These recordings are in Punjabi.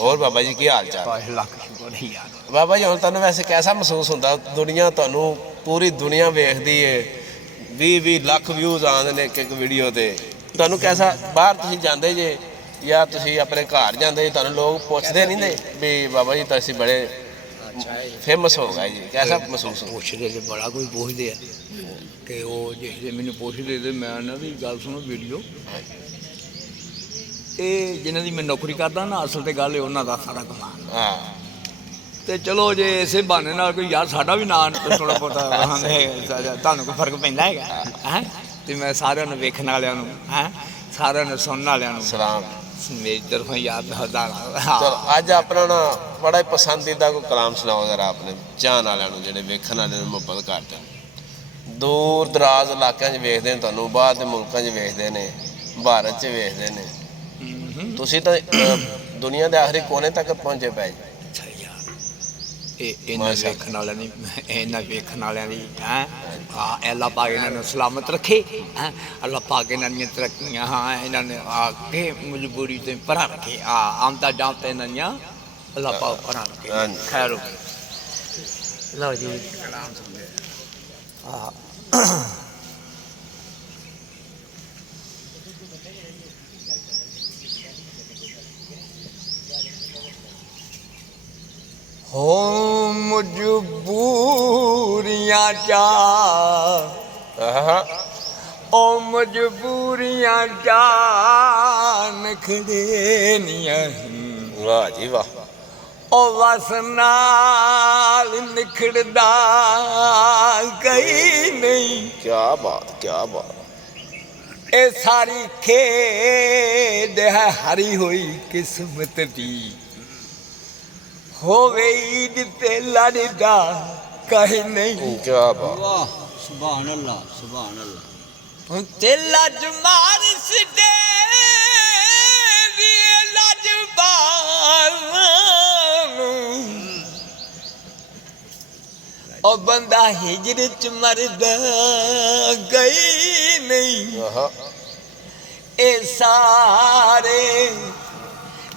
ਹੋਰ ਬਾਬਾ ਜੀ ਕੀ ਹਾਲ ਚਾਲ? ਲੱਖ ਸ਼ੁਕਰ ਹੀ ਯਾਰ। ਬਾਬਾ ਜੀ ਹੁਣ ਤੁਹਾਨੂੰ ਵੈਸੇ ਕੈਸਾ ਮਹਿਸੂਸ ਹੁੰਦਾ? ਦੁਨੀਆ ਤੁਹਾਨੂੰ ਪੂਰੀ ਦੁਨੀਆ ਵੇਖਦੀ ਏ, 20-20 ਲੱਖ ਵਿਊਜ਼ ਆਉਂਦੇ ਨੇ ਇੱਕ ਵੀਡੀਓ 'ਤੇ। ਤੁਹਾਨੂੰ ਕੈਸਾ, ਬਾਹਰ ਤੁਸੀਂ ਜਾਂਦੇ ਜੇ ਜਾਂ ਤੁਸੀਂ ਆਪਣੇ ਘਰ ਜਾਂਦੇ ਜੇ, ਤੁਹਾਨੂੰ ਲੋਕ ਪੁੱਛਦੇ ਨਹੀਂ ਨੇ ਵੀ ਬਾਬਾ ਜੀ ਤੁਸੀਂ ਬੜੇ ਫੇਮਸ ਹੋ ਗਏ ਜੀ, ਕੈਸਾ ਮਹਿਸੂਸ ਹੁੰਦਾ? ਪੁੱਛਦੇ ਤੇ ਬੜਾ ਕੋਈ ਪੁੱਛਦੇ ਆ ਕਿ ਉਹ ਜਿਹੜੇ ਮੈਨੂੰ ਪੁੱਛਦੇ ਤੇ ਮੈਂ ਨਾ ਵੀ ਗੱਲ ਸੁਣੋ ਵੀਡੀਓ, ਇਹ ਜਿਨ੍ਹਾਂ ਦੀ ਮੈਂ ਨੌਕਰੀ ਕਰਦਾ ਨਾ, ਅਸਲ ਤੇ ਗੱਲ ਉਹਨਾਂ ਦਾ ਸਾਰਾ ਕਮਾਲ। ਹਾਂ ਤੇ ਚਲੋ ਜੇ ਇਸੇ ਬਹਾਨੇ ਨਾਲ ਕੋਈ ਯਾਰ ਸਾਡਾ ਵੀ ਨਾਂ ਥੋੜ੍ਹਾ ਬਹੁਤਾ ਤੁਹਾਨੂੰ ਕੋਈ ਫਰਕ ਪੈਂਦਾ ਹੈਗਾ ਹੈ। ਤੇ ਮੈਂ ਸਾਰਿਆਂ ਨੂੰ ਵੇਖਣ ਵਾਲਿਆਂ ਨੂੰ ਸਾਰਿਆਂ ਨੂੰ ਸੁਣਨ ਵਾਲਿਆਂ ਨੂੰ ਸਲਾਮ ਮੇਰੀ ਤਰਫੋਂ ਯਾਦ ਦੱਸਦਾ। ਚਲੋ ਅੱਜ ਆਪਣਾ ਨਾ ਬੜਾ ਹੀ ਪਸੰਦੀਦਾ ਕੋਈ ਕਲਾਮ ਸੁਣਾਓ ਜ਼ਰਾ ਆਪਣੇ ਚਾਹਣ ਵਾਲਿਆਂ ਨੂੰ, ਜਿਹੜੇ ਵੇਖਣ ਵਾਲਿਆਂ ਨੂੰ ਮੁਹੱਬਤ ਕਰਦੇ ਨੇ, ਦੂਰ ਦਰਾਜ਼ ਇਲਾਕਿਆਂ 'ਚ ਵੇਖਦੇ ਨੇ ਤੁਹਾਨੂੰ, ਬਾਹਰ ਦੇ ਮੁਲਕਾਂ 'ਚ ਵੇਖਦੇ ਨੇ, ਭਾਰਤ 'ਚ ਵੇਖਦੇ ਨੇ। ਤੁਸੀਂ ਤਾਂ ਦੁਨੀਆ ਦੇ ਆਖਰੀ ਕੋਨੇ ਤੱਕ ਪਹੁੰਚੇ ਪਏ ਜੀ। ਅੱਛਾ ਯਾਰ, ਇਹਨਾਂ ਵੇਖਣ ਵਾਲਿਆਂ ਦੀ, ਇਹਨਾਂ ਵੇਖਣ ਵਾਲਿਆਂ ਦੀ ਅੱਲਾ ਪਾਕ ਇਹਨਾਂ ਨੂੰ ਸਲਾਮਤ ਰੱਖੇ। ਅੱਲਾ ਪਾਕ ਇਹਨਾਂ ਦੀਆਂ ਤਰੱਕੀਆਂ ਇਹਨਾਂ ਨੇ ਆ ਕੇ ਮਜਬੂਰੀ ਤੋਂ ਪਰਾਂ ਰੱਖੇ। ਆਮਦਾ ਜਾਮਤਾ ਇਹਨਾਂ ਦੀਆਂ ਅੱਲਾ ਪਾਕ ਪਰਾਂ ਰੱਖੇ। ਖੈਰ ਲਓ ਜੀ ਕਲਾਮ ਸੁਣਦੇ। ਹੋ ਮਜਬੂਰੀਆਂ ਚਾ ਉਹ ਮਜਬੂਰੀਆਂ ਚਾ ਨਖੜੇ ਨੀਆਂ। ਵਾਹ ਜੀ ਵਾਹ। ਉਹ ਵਸ ਨਾਲ ਨਿਖੜਦਾ ਕਈ ਨਹੀਂ। ਕਿਆ ਬਾਤ, ਕਿਆ ਬਾਤ। ਇਹ ਸਾਰੀ ਖੇਡ ਹੈ ਹਰੀ ਹੋਈ ਕਿਸਮਤ ਦੀ। ਹੋਵੇ ਈਦ ਤੇ ਲੜਦਾ ਕਹੇ ਨਹੀਂ। ਕਿਆ ਬਾਤ। ਵਾਹ ਸੁਭਾਨ ਅੱਲਾ, ਸੁਭਾਨ ਅੱਲਾ। ਹੁਣ ਤੇ ਲੱਜ ਮਾਰ ਸਿੱਟੇ ਦੀ ਲੱਜ ਬਾਨੂੰ। ਉਹ ਬੰਦਾ ਹਿਜਰ ਚ ਮਰਦਾ ਗਈ ਨਹੀਂ।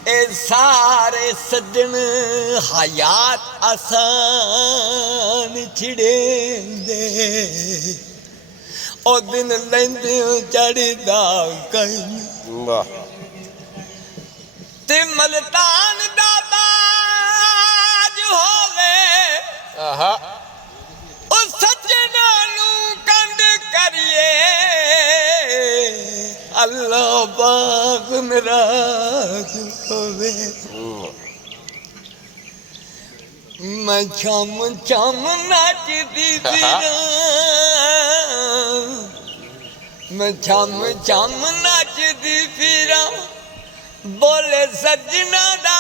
ਇਹ ਸਾਰੇ ਸੱਜਣ ਹਯਾਤ ਆਸਾਨ ਛਿੜੇਂਦੇ। ਉਹ ਦਿਨ ਲੈਂਦੇ ਚੜ੍ਹਦਾ ਕਈ। ਵਾਹ। ਤੇ ਮਲਤਾਨ ਦਾ ਬਾਜ ਹੋਵੇ ਉਹ ਸੱਜਣਾਂ ਨੂੰ ਕੰਡ ਕਰੀਏ। ਅੱਲਾ ਪਾਕ ਨਾਰਾਜ਼ ਹੋਵੇ। ਮੈਂ ਛਮ ਛਮ ਨੱਚਦੀ ਫਿਰਾਂ। ਮੈਂ ਛਮ ਛਮ ਨੱਚਦੀ ਫਿਰਾਂ। ਬੋਲੇ ਸੱਜਣਾ ਦਾ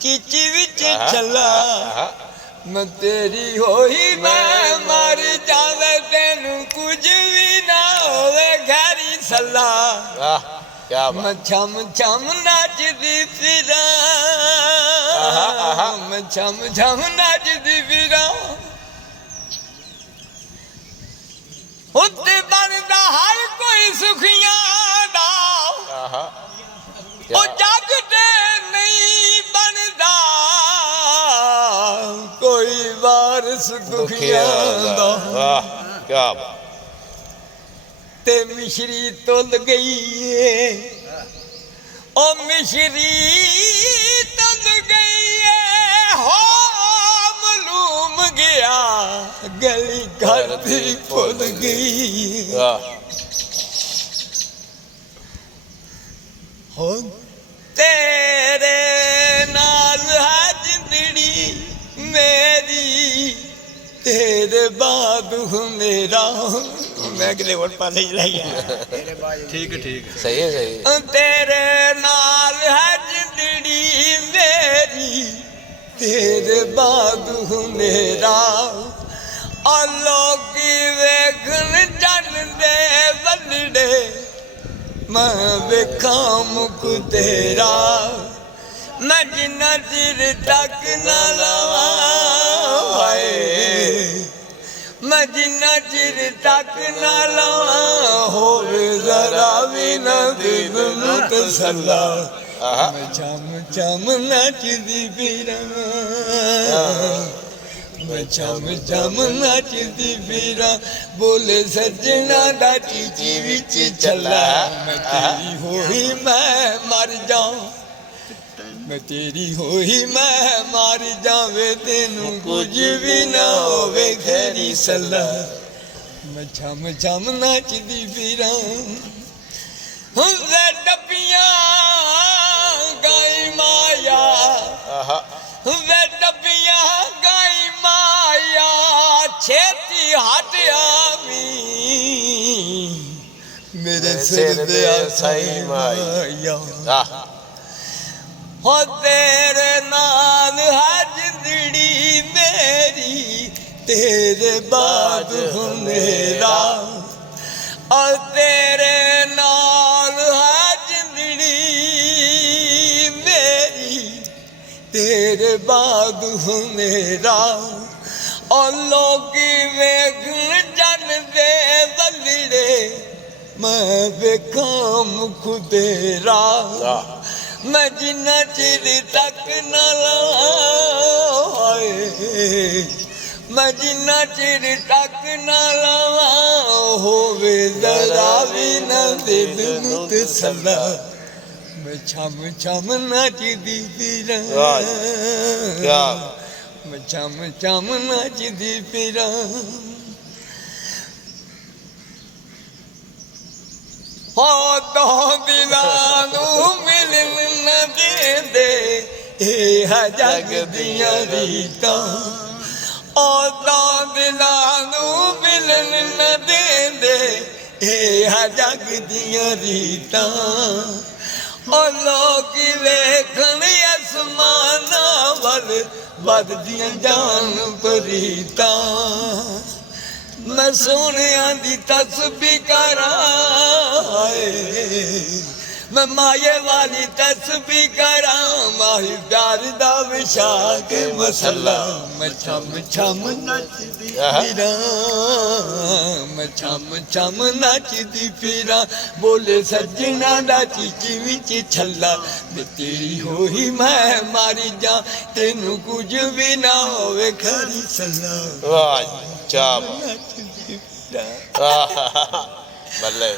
ਚੀਚ ਵਿੱਚ ਛੱਲਾ। ਮੈਂ ਤੇਰੀ ਹੋਈ ਮੈਂ ਮਰ ਜਾਵੇ, ਤੈਨੂੰ ਕੁਝ ਵੀ ਨਾ ਹੋਵੇ ਘਰੀ ਸੱਲਾ। ਮੈਂ ਛਮ ਛਮ ਨੱਚਦੀ ਫਿਰਾਂ। ਮੈਂ ਛਮ ਛਮ ਨੱਚਦੀ ਫਿਰਾਂ। ਉੱਤੇ ਬਣਦਾ ਹਰ ਕੋਈ ਸੁਖੀਆਂ ਦਾ। ਉਹ ਜੱਗ ਤੇ ਨਹੀਂ ਬਣਦਾ ਕੋਈ ਵਾਰਿਸ ਦੁਖੀਆਂ ਦਾ। ਕਿਆ ਬਾਤ। ਤੇ ਮਿਸ਼ਰੀ ਤੁਲ ਗਈ ਏ। ਉਹ ਮਿਸ਼ਰੀ ਤੁਲ ਗਈ ਏ। ਹੋ ਮਲੂਮ ਗਿਆ ਗਲੀ ਘਰ ਦੀ ਭੁੱਲ ਗਈ। ਹੋ ਤੇਰੇ ਨਾਲ ਹੈ ਜ਼ਿੰਦੜੀ ਮੇਰੀ, ਤੇਰੇ ਬਾਅਦ ਮੇਰਾ। ਮੈਂ ਕਿਤੇ ਹੋਰ ਪਾਸੇ ਹੀ ਲੈ ਗਿਆ। ਠੀਕ ਠੀਕ ਸਹੀ ਹੈ, ਸਹੀ ਹੈ। ਤੇਰੇ ਨਾਲ ਹੈ ਜ਼ਿੰਦੜੀ ਮੇਰੀ, ਤੇਰੇ ਬਾਅਦ ਮੇਰਾ। ਆ ਲੋਕੀ ਵੇਖਣ ਜਾਂਦੇ ਵੱਲੜੇ, ਮੈਂ ਵੇਖਾਂ ਮੁਖ ਤੇਰਾ। ਮੈਂ ਜਿੰਨਾ ਚਿਰ ਤੱਕ ਨਾ ਲਵਾਂ ਹਾਏ। ਮੈਂ ਜਿੰਨਾ ਚਿਰ ਤੱਕ ਨਾ ਲਵਾਂ ਹੋਵੇ ਜ਼ਰਾ ਵੀ ਨਾ ਦਿਲ ਨੂੰ ਤਸੱਲਾ। ਆਹਾ ਮੈਂ ਛਮ ਛਮ ਨੱਚਦੀ ਫਿਰਾਂ ਮੈਂ ਛਮ ਛਮ ਨੱਚਦੀ ਫਿਰਾਂ ਬੋਲੇ ਸੱਜਣਾ ਦਾ ਚੀਚੀ ਵਿੱਚ ਛੱਲਾ ਮੈਂ ਤੇਰੀ ਹੋਈ ਮੈਂ ਮਰ ਜਾਵਾਂ ਮੈਂ ਤੇਰੀ ਹੋਈ ਮੈਂ ਮਰ ਜਾਵੇ ਤੈਨੂੰ ਕੁਝ ਵੀ ਨਾ ਹੋਵੇ ਖੈਰੀ ਸੱਲਾ ਮੈਂ ਛਮ ਛਮ ਨੱਚਦੀ ਫਿਰਾਂ ਹੁੰਦੇ ਡੱਬੀਆਂ ਗਾਈ ਮਾਇਆ ਆਹਾ ਵੇ ਡੱਬੀਆਂ ਗਾਈ ਮਾਇਆ ਛੇਤੀ ਹਟ ਆਵੀਂ ਮੇਰੇ ਸਿਰ ਦੇ ਆਸਾਈ ਮਾਇਆ ਆਹ ਹੋ ਤੇਰੇ ਨਾਲ ਹੈ ਜ਼ਿੰਦੜੀ ਮੇਰੀ ਤੇਰੇ ਬਾਅਦ ਹਨੇਰਾ ਔਰ ਤੇਰੇ ਨਾਲ ਹੈ ਜ਼ਿੰਦੜੀ ਮੇਰੀ ਤੇਰੇ ਬਾਅਦ ਹਨੇਰਾ ਔਰ ਲੋਕੀ ਵੇਖਣ ਜਾਂਦੇ ਬੱਲੜੇ ਮੈਂ ਵੇਖਾਂ ਮੁਖ ਤੇਰਾ ਮੈਂ ਜਿੰਨਾ ਚਿਰ ਤੱਕ ਨਾ ਲਾਏ ਮੈਂ ਜਿੰਨਾ ਚਿਰ ਤੱਕ ਨਾ ਲਾਵਾਂ ਹੋਵੇ ਜ਼ਰਾ ਵੀ ਨਾ ਦਿਲ ਨੂੰ ਤਸੱਲਾ ਮੈਂ ਛਮ ਛਮ ਨੱਚਦੀ ਫਿਰਾਂ ਮੈਂ ਛਮ ਛਮ ਨੱਚਦੀ ਫਿਰਾਂ ਹੋ ਦੋ ਦਿਲਾਂ ਨੂੰ ਮਿਲਣ ਨਾ ਦੇਂਦੇ ਇਹ ਹੈ ਜਗ ਦੀਆਂ ਰੀਤਾਂ ਉਹ ਦੋ ਦਿਲਾਂ ਨੂੰ ਮਿਲਣ ਨਾ ਦੇਂਦੇ ਇਹ ਹੈ ਜਗ ਦੀਆਂ ਰੀਤਾਂ ਉਹ ਲੋਕ ਵੇਖਣ ਅਸਮਾਨਾਂ ਵੱਲ ਵੱਧਦੀਆਂ ਜਾਣ ਪ੍ਰੀਤਾਂ ਮੈਂ ਸੋਹਣਿਆਂ ਦੀ ਤਸਬੀਹ ਕਰਾਂ ਮੈਂ ਮਾਏ ਵਾਲੀ ਤਸਬੀਹ ਕਰਾਂ ਮਾਹੀ ਪਿਆਰ ਦਾ ਵਿਛਾ ਕੇ ਮਸਲਾ ਮੈਂ ਛਮ ਛਮ ਨੱਚਦੀ ਫਿਰਾਂ ਮੈਂ ਛਮ ਛਮ ਨੱਚਦੀ ਫਿਰਾਂ ਬੋਲੇ ਸੱਜਣਾ ਦਾ ਚੀਚੀ ਵਿੱਚ ਛੱਲਾ ਵੇ ਤੇਰੀ ਹੋਈ ਮੈਂ ਮਾਰੀ ਜਾ ਤੈਨੂੰ ਕੁਝ ਵੀ ਨਾ ਹੋਵੇ ਖਰੀ ਸੱਲਾ ਵਾਹ ਚਾਬ ਨੱਚਦੀ ਫਿਰਾਂ ਬੱਲੇ